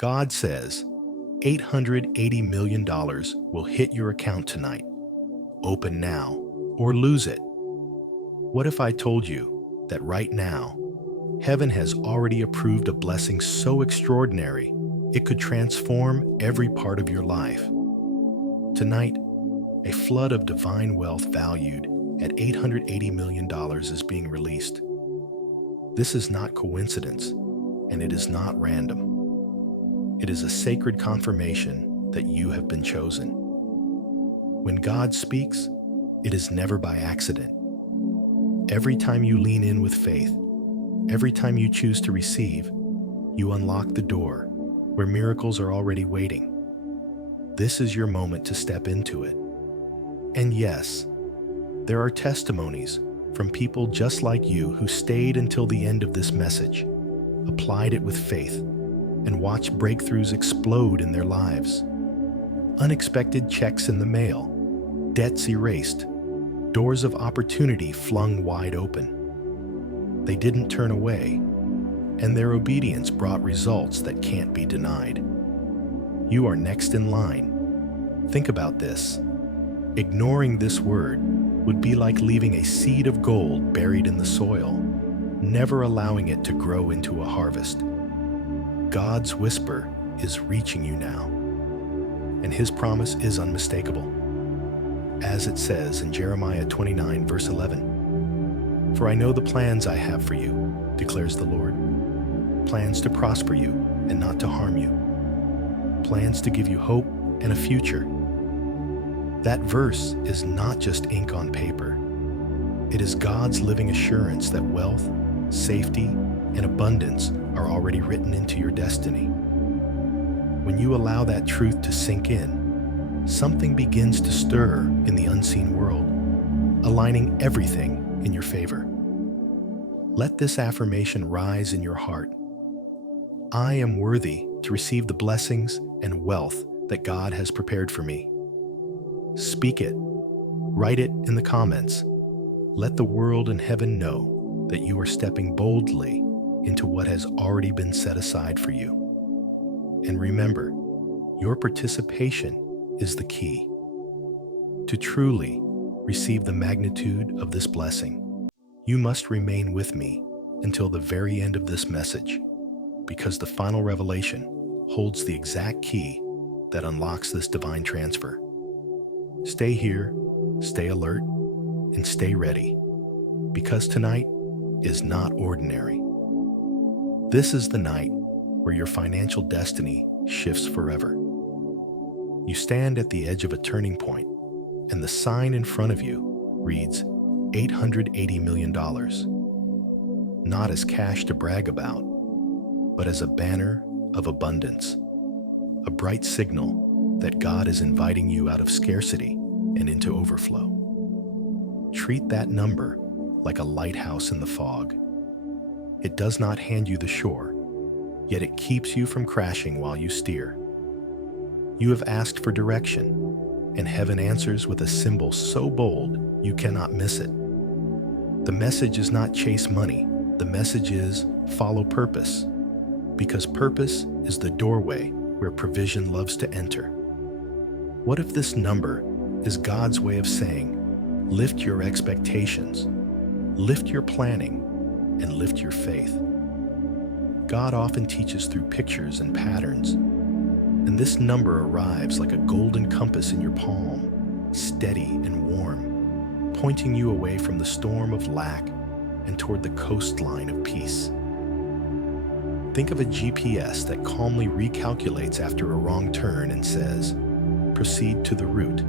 God says $880 million will hit your account tonight. Open now or lose it. What if I told you that right now, heaven has already approved a blessing so extraordinary it could transform every part of your life? Tonight, a flood of divine wealth valued at $880 million is being released. This is not coincidence, and it is not random. It is a sacred confirmation that you have been chosen. When God speaks, it is never by accident. Every time you lean in with faith, every time you choose to receive, you unlock the door where miracles are already waiting. This is your moment to step into it. And yes, there are testimonies from people just like you who stayed until the end of this message, applied it with faith, and watched breakthroughs explode in their lives. Unexpected checks in the mail, debts erased, doors of opportunity flung wide open. They didn't turn away, and their obedience brought results that can't be denied. You are next in line. Think about this. Ignoring this word would be like leaving a seed of gold buried in the soil, never allowing it to grow into a harvest. God's whisper is reaching you now, and His promise is unmistakable. As it says in Jeremiah 29, verse 11, "For I know the plans I have for you, declares the Lord, plans to prosper you and not to harm you, plans to give you hope and a future." That verse is not just ink on paper. It is God's living assurance that wealth, safety, and abundance are already written into your destiny. When you allow that truth to sink in, something begins to stir in the unseen world, aligning everything in your favor. Let this affirmation rise in your heart. I am worthy to receive the blessings and wealth that God has prepared for me. Speak it. Write it in the comments. Let the world and heaven know that you are stepping boldly into what has already been set aside for you. And remember, your participation is the key. To truly receive the magnitude of this blessing, you must remain with me until the very end of this message, because the final revelation holds the exact key that unlocks this divine transfer. Stay here, stay alert, and stay ready, because tonight is not ordinary. This is the night where your financial destiny shifts forever. You stand at the edge of a turning point, and the sign in front of you reads $880 million, not as cash to brag about, but as a banner of abundance, a bright signal that God is inviting you out of scarcity and into overflow. Treat that number like a lighthouse in the fog. It does not hand you the shore, yet it keeps you from crashing while you steer. You have asked for direction, and heaven answers with a symbol so bold you cannot miss it. The message is not chase money. The message is follow purpose, because purpose is the doorway where provision loves to enter. What if this number is God's way of saying, lift your expectations, lift your planning, and lift your faith? God often teaches through pictures and patterns, and this number arrives like a golden compass in your palm, steady and warm, pointing you away from the storm of lack and toward the coastline of peace. Think of a GPS that calmly recalculates after a wrong turn and says, proceed to the route.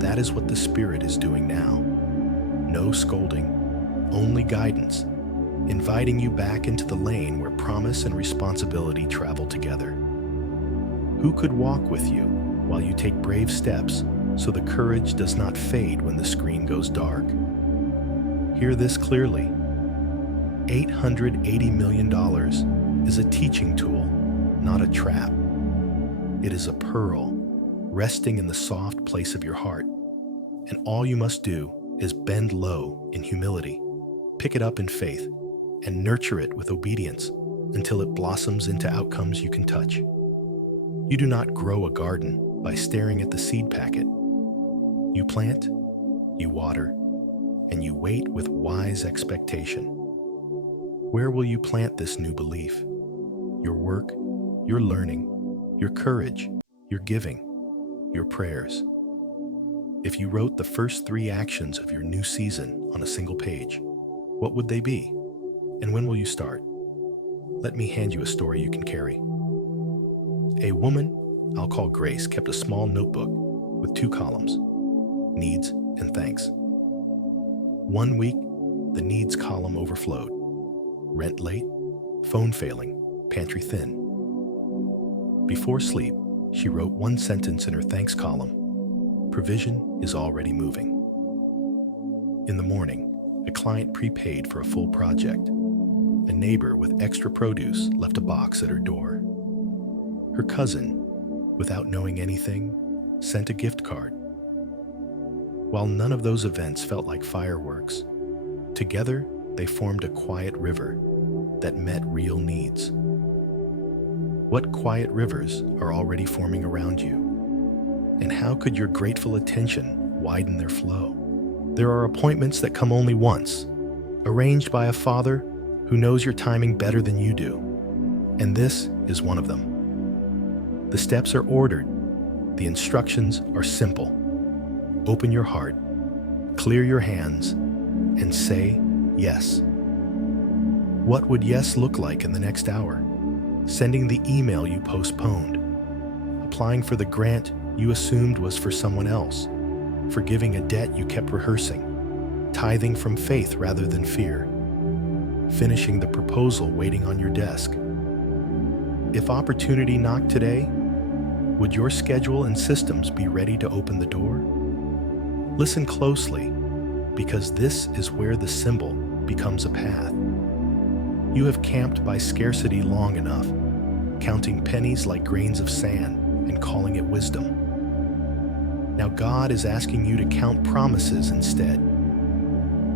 That is what the Spirit is doing now. No scolding, only guidance, inviting you back into the lane where promise and responsibility travel together. Who could walk with you while you take brave steps so the courage does not fade when the screen goes dark? Hear this clearly. $880 million is a teaching tool, not a trap. It is a pearl resting in the soft place of your heart, and all you must do is bend low in humility, pick it up in faith, and nurture it with obedience until it blossoms into outcomes you can touch. You do not grow a garden by staring at the seed packet. You plant, you water, and you wait with wise expectation. Where will you plant this new belief? Your work, your learning, your courage, your giving, your prayers. If you wrote the first 3 actions of your new season on a single page, what would they be? And when will you start? Let me hand you a story you can carry. A woman I'll call Grace kept a small notebook with 2 columns, needs and thanks. One week, the needs column overflowed. Rent late, phone failing, pantry thin. Before sleep, she wrote 1 sentence in her thanks column. Provision is already moving. In the morning, a client prepaid for a full project. A neighbor with extra produce left a box at her door. Her cousin, without knowing anything, sent a gift card. While none of those events felt like fireworks, together they formed a quiet river that met real needs. What quiet rivers are already forming around you? And how could your grateful attention widen their flow? There are appointments that come only once, arranged by a Father who knows your timing better than you do. And this is one of them. The steps are ordered. The instructions are simple. Open your heart, clear your hands, and say yes. What would yes look like in the next hour? Sending the email you postponed, applying for the grant you assumed was for someone else, forgiving a debt you kept rehearsing, tithing from faith rather than fear, finishing the proposal waiting on your desk. If opportunity knocked today, would your schedule and systems be ready to open the door? Listen closely, because this is where the symbol becomes a path. You have camped by scarcity long enough, counting pennies like grains of sand and calling it wisdom. Now God is asking you to count promises instead.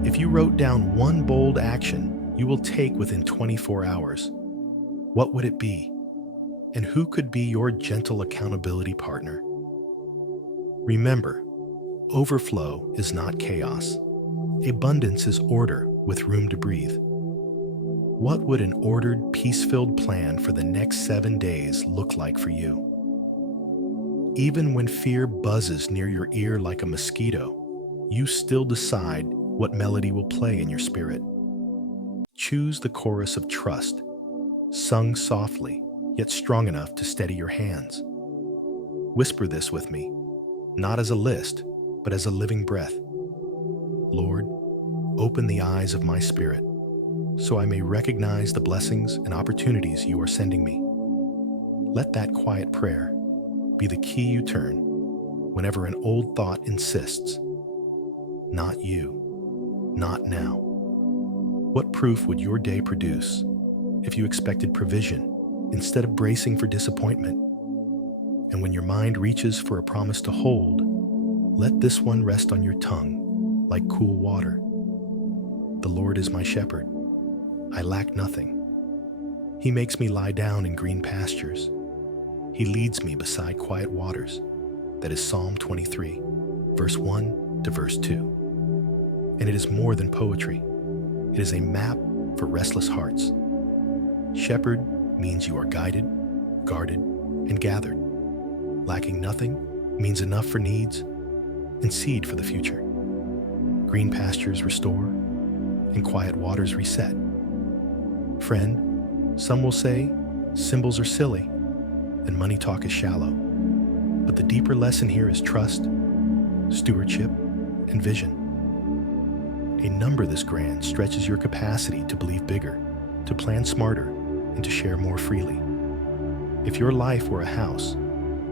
If you wrote down 1 bold action you will take within 24 hours, what would it be? And who could be your gentle accountability partner? Remember, overflow is not chaos. Abundance is order with room to breathe. What would an ordered, peace-filled plan for the next 7 days look like for you? Even when fear buzzes near your ear like a mosquito, you still decide what melody will play in your spirit. Choose the chorus of trust, sung softly, yet strong enough to steady your hands. Whisper this with me, not as a list, but as a living breath. Lord, open the eyes of my spirit, so I may recognize the blessings and opportunities you are sending me. Let that quiet prayer be the key you turn whenever an old thought insists, not you, not now. What proof would your day produce if you expected provision instead of bracing for disappointment? And when your mind reaches for a promise to hold, let this one rest on your tongue like cool water. The Lord is my shepherd. I lack nothing. He makes me lie down in green pastures. He leads me beside quiet waters. That is Psalm 23, verse 1 to verse 2. And it is more than poetry. It is a map for restless hearts. Shepherd means you are guided, guarded, and gathered. Lacking nothing means enough for needs and seed for the future. Green pastures restore and quiet waters reset. Friend, some will say symbols are silly and money talk is shallow. But the deeper lesson here is trust, stewardship, and vision. A number this grand stretches your capacity to believe bigger, to plan smarter, and to share more freely. If your life were a house,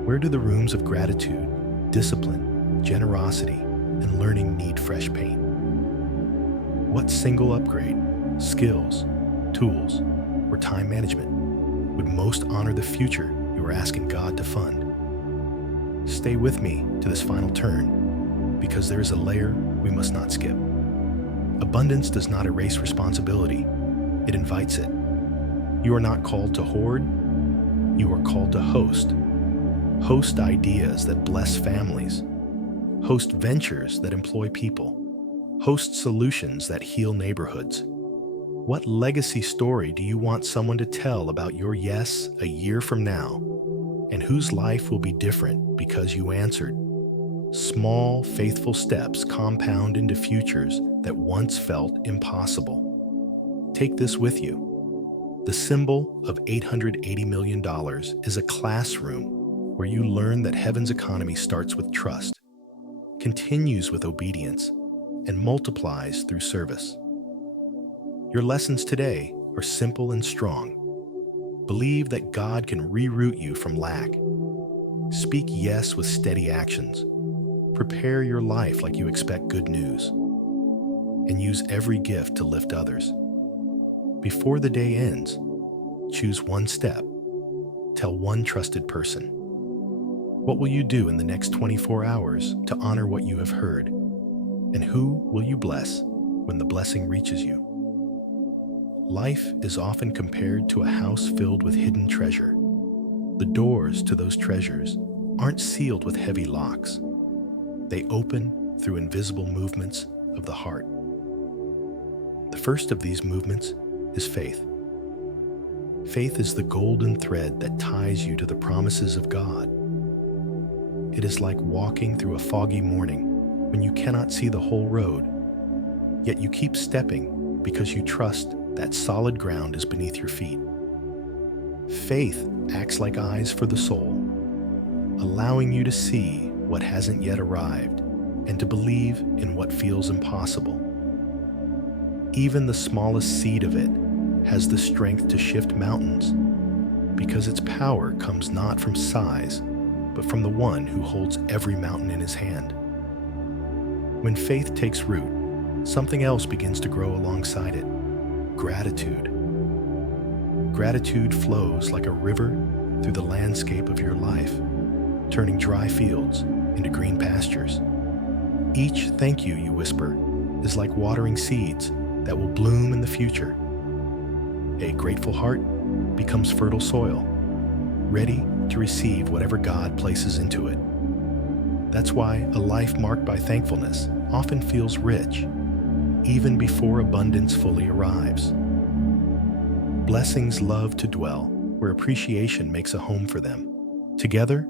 where do the rooms of gratitude, discipline, generosity, and learning need fresh paint? What single upgrade, skills, tools, or time management would most honor the future you are asking God to fund? Stay with me to this final turn, because there is a layer we must not skip. Abundance does not erase responsibility, it invites it. You are not called to hoard, you are called to host. Host ideas that bless families. Host ventures that employ people. Host solutions that heal neighborhoods. What legacy story do you want someone to tell about your yes a year from now? And whose life will be different because you answered? Small, faithful steps compound into futures that once felt impossible. Take this with you. The symbol of $880 million is a classroom where you learn that heaven's economy starts with trust, continues with obedience, and multiplies through service. Your lessons today are simple and strong. Believe that God can reroute you from lack. Speak yes with steady actions. Prepare your life like you expect good news. And use every gift to lift others. Before the day ends, choose one step. Tell one trusted person. What will you do in the next 24 hours to honor what you have heard? And who will you bless when the blessing reaches you? Life is often compared to a house filled with hidden treasure. The doors to those treasures aren't sealed with heavy locks. They open through invisible movements of the heart. The first of these movements is faith. Faith is the golden thread that ties you to the promises of God. It is like walking through a foggy morning when you cannot see the whole road, yet you keep stepping because you trust that solid ground is beneath your feet. Faith acts like eyes for the soul, allowing you to see what hasn't yet arrived and to believe in what feels impossible. Even the smallest seed of it has the strength to shift mountains because its power comes not from size, but from the one who holds every mountain in his hand. When faith takes root, something else begins to grow alongside it: gratitude. Gratitude flows like a river through the landscape of your life, turning dry fields into green pastures. Each thank you whisper is like watering seeds that will bloom in the future. A grateful heart becomes fertile soil, ready to receive whatever God places into it. That's why a life marked by thankfulness often feels rich, even before abundance fully arrives. Blessings love to dwell where appreciation makes a home for them. Together,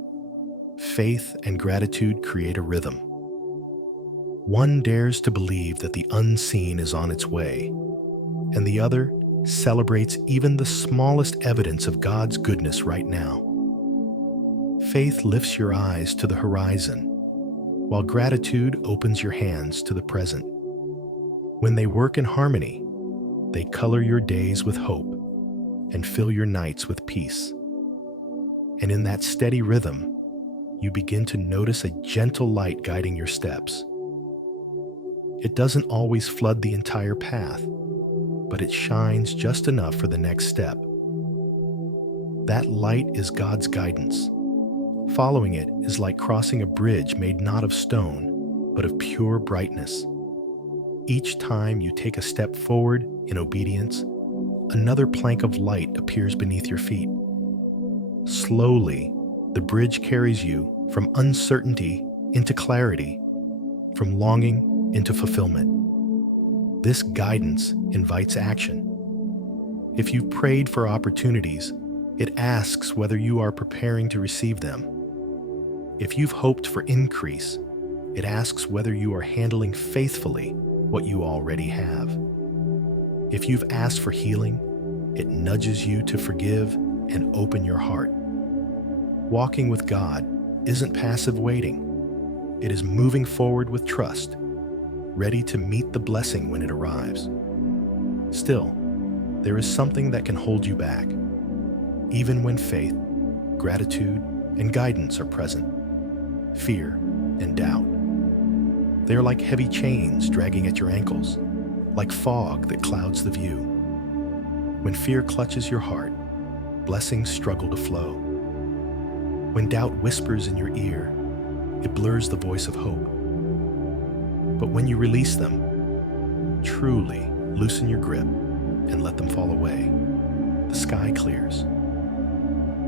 faith and gratitude create a rhythm. One dares to believe that the unseen is on its way, and the other celebrates even the smallest evidence of God's goodness right now. Faith lifts your eyes to the horizon, while gratitude opens your hands to the present. When they work in harmony, they color your days with hope and fill your nights with peace. And in that steady rhythm, you begin to notice a gentle light guiding your steps. It doesn't always flood the entire path, but it shines just enough for the next step. That light is God's guidance. Following it is like crossing a bridge made not of stone, but of pure brightness. Each time you take a step forward in obedience, another plank of light appears beneath your feet. Slowly, the bridge carries you from uncertainty into clarity, from longing into fulfillment. This guidance invites action. If you've prayed for opportunities, it asks whether you are preparing to receive them. If you've hoped for increase, it asks whether you are handling faithfully what you already have. If you've asked for healing, it nudges you to forgive and open your heart. Walking with God isn't passive waiting. It is moving forward with trust, ready to meet the blessing when it arrives. Still, there is something that can hold you back, even when faith, gratitude, and guidance are present: fear and doubt. They are like heavy chains dragging at your ankles, like fog that clouds the view. When fear clutches your heart, blessings struggle to flow. When doubt whispers in your ear, it blurs the voice of hope. But when you release them, truly loosen your grip and let them fall away, the The sky clears.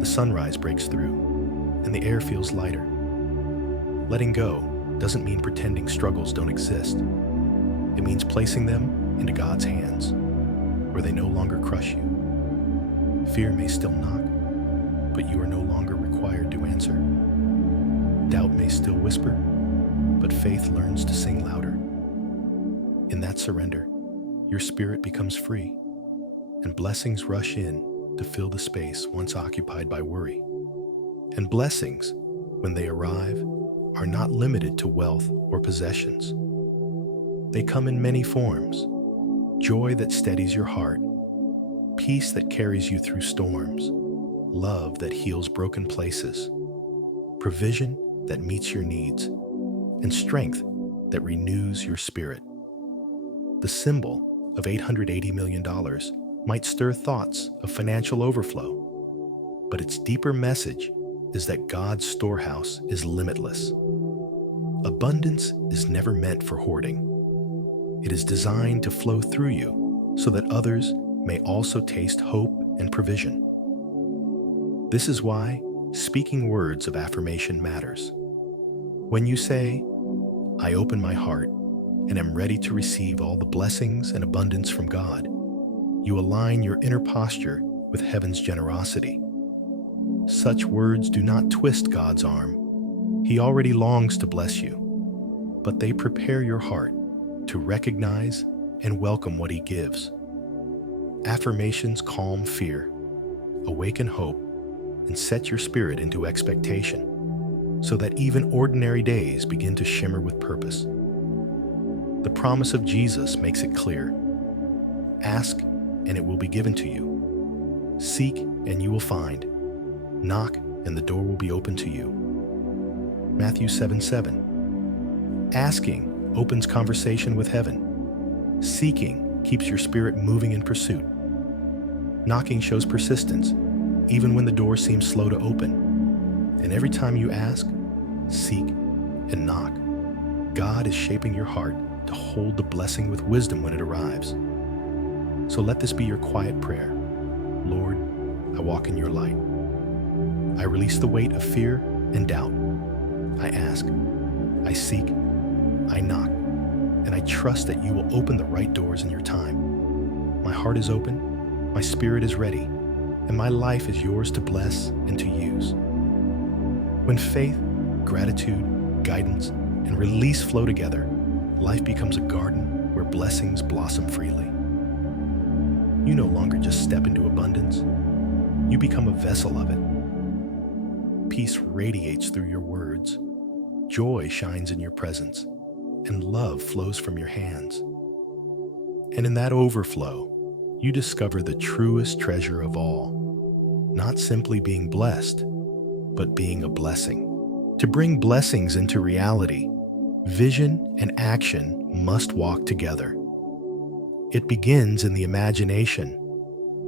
The sunrise breaks through, and the air feels lighter. Letting go doesn't mean pretending struggles don't exist. It means placing them into God's hands, where they no longer crush you. Fear may still knock, but you are no longer required to answer. Doubt may still whisper, but faith learns to sing louder. In that surrender, your spirit becomes free, and blessings rush in to fill the space once occupied by worry. And blessings, when they arrive, are not limited to wealth or possessions. They come in many forms: joy that steadies your heart, peace that carries you through storms, love that heals broken places, provision that meets your needs, and strength that renews your spirit. The symbol of $880 million might stir thoughts of financial overflow, but its deeper message is that God's storehouse is limitless. Abundance is never meant for hoarding. It is designed to flow through you so that others may also taste hope and provision. This is why speaking words of affirmation matters. When you say, "I open my heart and am ready to receive all the blessings and abundance from God," you align your inner posture with heaven's generosity. Such words do not twist God's arm. He already longs to bless you, but they prepare your heart to recognize and welcome what He gives. Affirmations calm fear, awaken hope, and set your spirit into expectation, so that even ordinary days begin to shimmer with purpose. The promise of Jesus makes it clear: ask, and it will be given to you. Seek, and you will find. Knock, and the door will be open to you. Matthew 7:7. Asking opens conversation with heaven. Seeking keeps your spirit moving in pursuit. Knocking shows persistence, even when the door seems slow to open. And every time you ask, seek, and knock, God is shaping your heart to hold the blessing with wisdom when it arrives. So let this be your quiet prayer. Lord, I walk in your light. I release the weight of fear and doubt. I ask, I seek, I knock, and I trust that you will open the right doors in your time. My heart is open, my spirit is ready, and my life is yours to bless and to use. When faith, gratitude, guidance, and release flow together, life becomes a garden where blessings blossom freely. You no longer just step into abundance. You become a vessel of it. Peace radiates through your words. Joy shines in your presence, and love flows from your hands. And in that overflow, you discover the truest treasure of all, not simply being blessed, but being a blessing. To bring blessings into reality, vision and action must walk together. It begins in the imagination,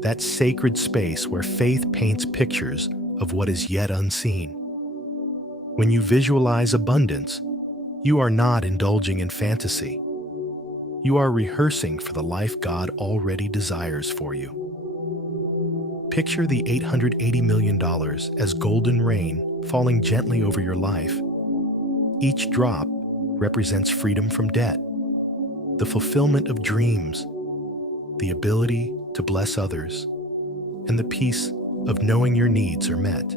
that sacred space where faith paints pictures of what is yet unseen. When you visualize abundance, you are not indulging in fantasy. You are rehearsing for the life God already desires for you. Picture the $880 million as golden rain falling gently over your life. Each drop represents freedom from debt, the fulfillment of dreams, the ability to bless others, and the peace of knowing your needs are met.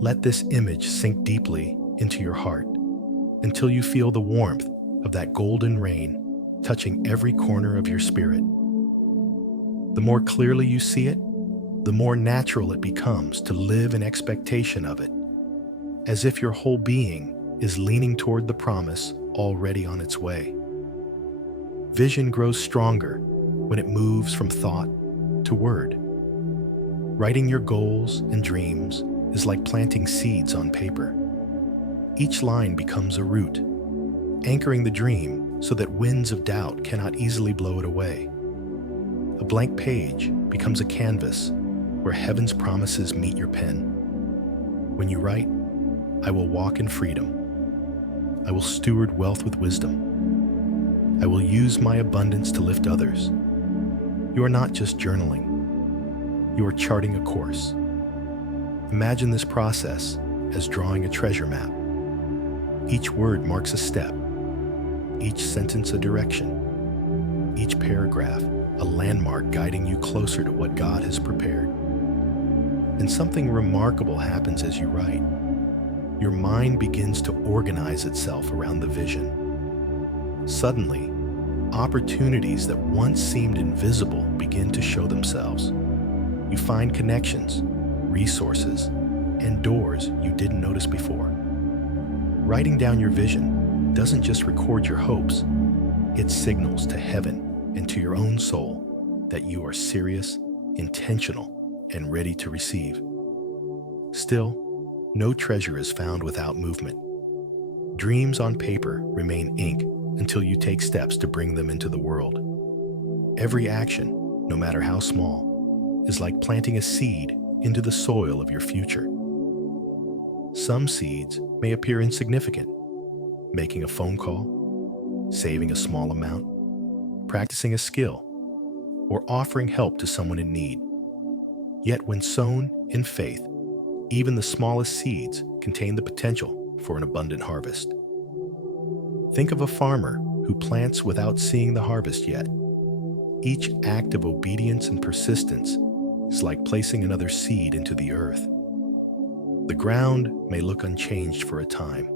Let this image sink deeply into your heart until you feel the warmth of that golden rain touching every corner of your spirit. The more clearly you see it, the more natural it becomes to live in expectation of it, as if your whole being is leaning toward the promise already on its way. Vision grows stronger when it moves from thought to word. Writing your goals and dreams is like planting seeds on paper. Each line becomes a root, anchoring the dream so that winds of doubt cannot easily blow it away. A blank page becomes a canvas where heaven's promises meet your pen. When you write, "I will walk in freedom. I will steward wealth with wisdom. I will use my abundance to lift others," you are not just journaling. you are charting a course. Imagine this process as drawing a treasure map. Each word marks a step, each sentence a direction, each paragraph a landmark guiding you closer to what God has prepared. And something remarkable happens as you write. Your mind begins to organize itself around the vision. Suddenly, opportunities that once seemed invisible begin to show themselves. You find connections, resources, and doors you didn't notice before. Writing down your vision doesn't just record your hopes, it signals to heaven and to your own soul that you are serious, intentional, and ready to receive. Still, no treasure is found without movement. Dreams on paper remain ink until you take steps to bring them into the world. Every action, no matter how small, is like planting a seed into the soil of your future. Some seeds may appear insignificant, making a phone call, saving a small amount, practicing a skill, or offering help to someone in need. Yet when sown in faith, even the smallest seeds contain the potential for an abundant harvest. Think of a farmer who plants without seeing the harvest yet. Each act of obedience and persistence is like placing another seed into the earth. The ground may look unchanged for a time,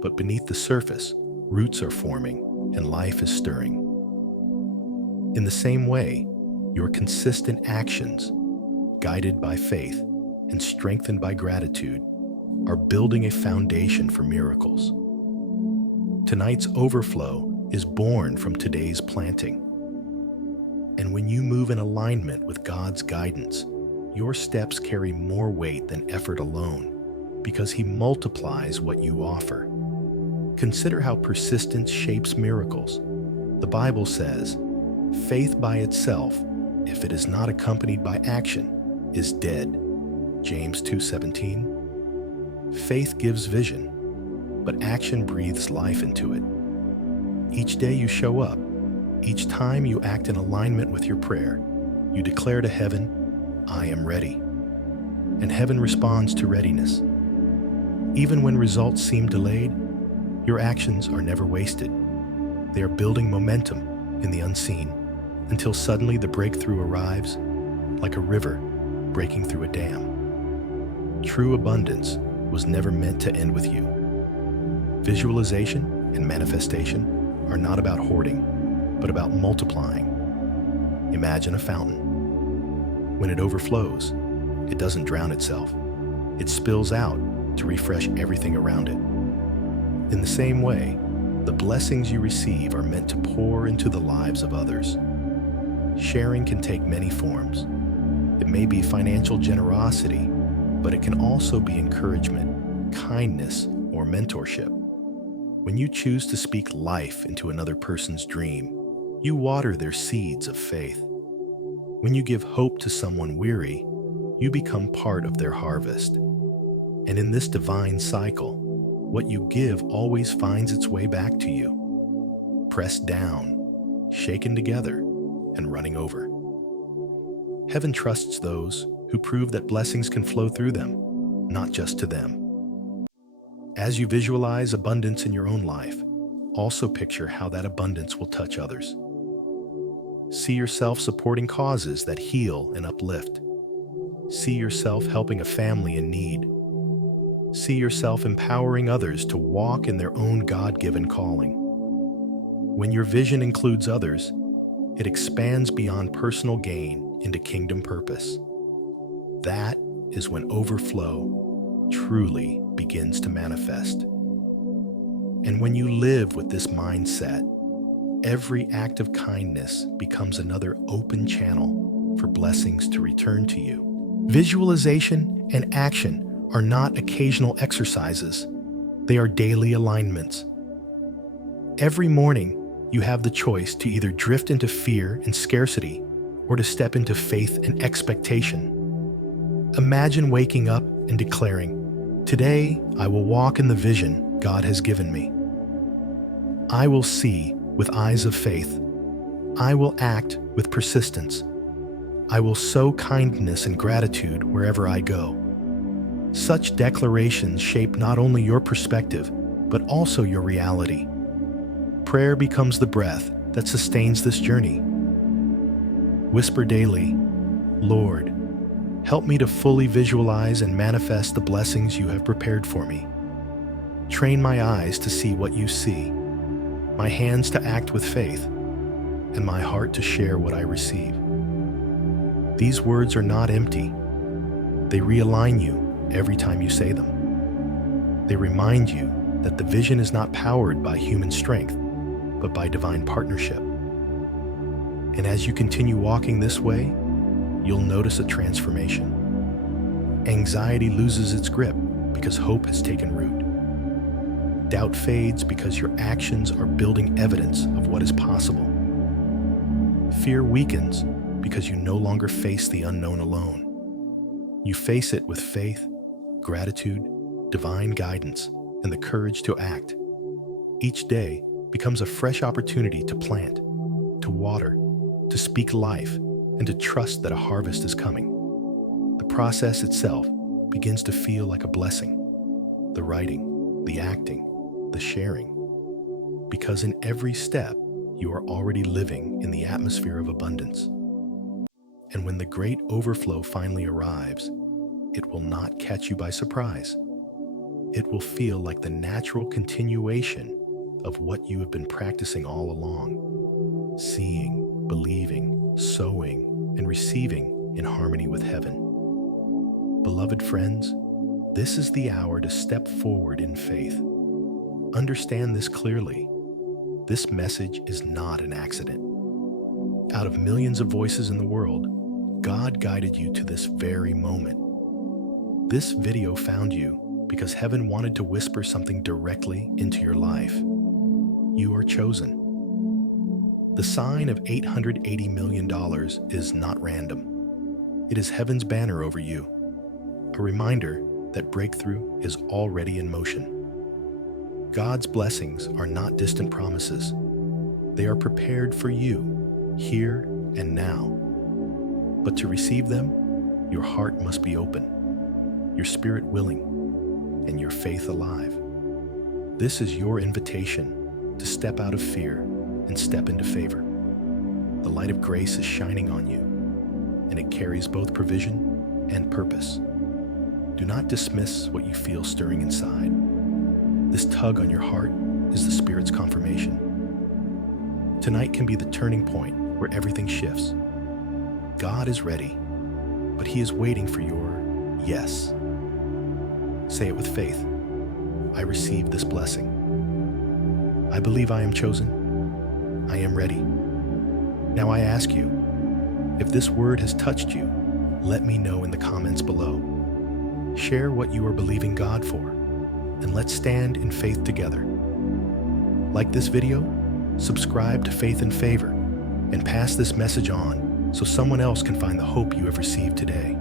but beneath the surface, roots are forming and life is stirring. In the same way, your consistent actions, guided by faith and strengthened by gratitude, are building a foundation for miracles. Tonight's overflow is born from today's planting. And when you move in alignment with God's guidance, your steps carry more weight than effort alone, because He multiplies what you offer. Consider how persistence shapes miracles. The Bible says, "Faith by itself, if it is not accompanied by action, is dead." James 2:17. Faith gives vision, but action breathes life into it. Each day you show up, each time you act in alignment with your prayer, you declare to heaven, "I am ready." And heaven responds to readiness. Even when results seem delayed, your actions are never wasted. They are building momentum in the unseen until suddenly the breakthrough arrives, like a river breaking through a dam. True abundance was never meant to end with you. Visualization and manifestation are not about hoarding, but about multiplying. Imagine a fountain. When it overflows, it doesn't drown itself. It spills out to refresh everything around it. In the same way, the blessings you receive are meant to pour into the lives of others. Sharing can take many forms. It may be financial generosity, but it can also be encouragement, kindness, or mentorship. When you choose to speak life into another person's dream, you water their seeds of faith. When you give hope to someone weary, you become part of their harvest. And in this divine cycle, what you give always finds its way back to you, pressed down, shaken together, and running over. Heaven trusts those who prove that blessings can flow through them, not just to them. As you visualize abundance in your own life, also picture how that abundance will touch others. See yourself supporting causes that heal and uplift. See yourself helping a family in need. See yourself empowering others to walk in their own God-given calling. When your vision includes others, it expands beyond personal gain into kingdom purpose. That is when overflow truly begins to manifest. And when you live with this mindset, every act of kindness becomes another open channel for blessings to return to you. Visualization and action are not occasional exercises. They are daily alignments. Every morning, you have the choice to either drift into fear and scarcity or to step into faith and expectation. Imagine waking up and declaring, "Today, I will walk in the vision God has given me. I will see with eyes of faith. I will act with persistence. I will sow kindness and gratitude wherever I go. Such declarations shape not only your perspective, but also your reality. Prayer becomes the breath that sustains this journey. Whisper daily, Lord, help me to fully visualize and manifest the blessings you have prepared for me. Train my eyes to see what you see, my hands to act with faith, and my heart to share what I receive. These words are not empty. They realign you every time you say them. They remind you that the vision is not powered by human strength, but by divine partnership. And as you continue walking this way, you'll notice a transformation. Anxiety loses its grip because hope has taken root. Doubt fades because your actions are building evidence of what is possible. Fear weakens because you no longer face the unknown alone. You face it with faith, gratitude, divine guidance, and the courage to act. Each day becomes a fresh opportunity to plant, to water, to speak life, and to trust that a harvest is coming. The process itself begins to feel like a blessing. The writing, the acting, the sharing. Because in every step, you are already living in the atmosphere of abundance. And when the great overflow finally arrives, it will not catch you by surprise. It will feel like the natural continuation of what you have been practicing all along. Seeing, believing, sowing, and receiving in harmony with heaven. Beloved friends, this is the hour to step forward in faith. Understand this clearly. This message is not an accident. Out of millions of voices in the world, God guided you to this very moment. This video found you because heaven wanted to whisper something directly into your life. You are chosen. The sign of $880 million is not random. It is heaven's banner over you, a reminder that breakthrough is already in motion. God's blessings are not distant promises. They are prepared for you, here and now. But to receive them, your heart must be open, your spirit willing, and your faith alive. This is your invitation to step out of fear and step into favor. The light of grace is shining on you, and it carries both provision and purpose. Do not dismiss what you feel stirring inside. This tug on your heart is the Spirit's confirmation. Tonight can be the turning point where everything shifts. God is ready, but He is waiting for your yes. Say it with faith. I receive this blessing. I believe I am chosen. I am ready. Now I ask you, if this word has touched you, let me know in the comments below. Share what you are believing God for, and let's stand in faith together. Like this video, subscribe to Faith and Favor, and pass this message on so someone else can find the hope you have received today.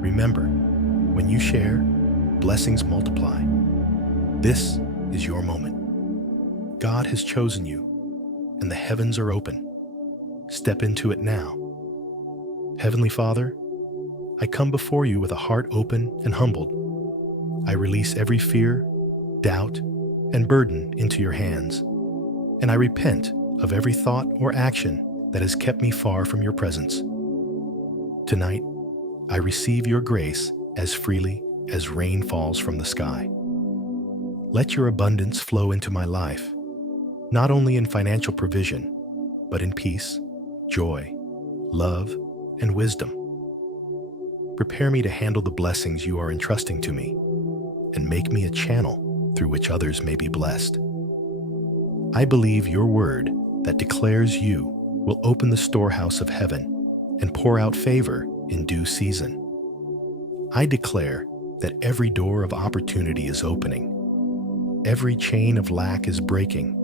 Remember, when you share, blessings multiply. This is your moment. God has chosen you, and the heavens are open. Step into it now. Heavenly Father, I come before you with a heart open and humbled. I release every fear, doubt, and burden into your hands, and I repent of every thought or action that has kept me far from your presence. Tonight, I receive your grace as freely as rain falls from the sky. Let your abundance flow into my life, not only in financial provision, but in peace, joy, love, and wisdom. Prepare me to handle the blessings you are entrusting to me, and make me a channel through which others may be blessed. I believe your word that declares you will open the storehouse of heaven and pour out favor in due season. I declare that every door of opportunity is opening, every chain of lack is breaking,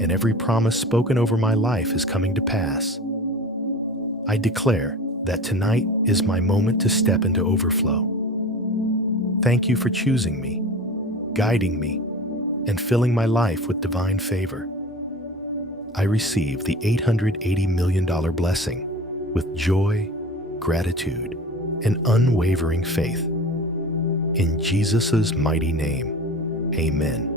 and every promise spoken over my life is coming to pass. I declare that tonight is my moment to step into overflow. Thank you for choosing me, guiding me, and filling my life with divine favor. I receive the $880 million blessing with joy, gratitude, and unwavering faith. In Jesus' mighty name, amen.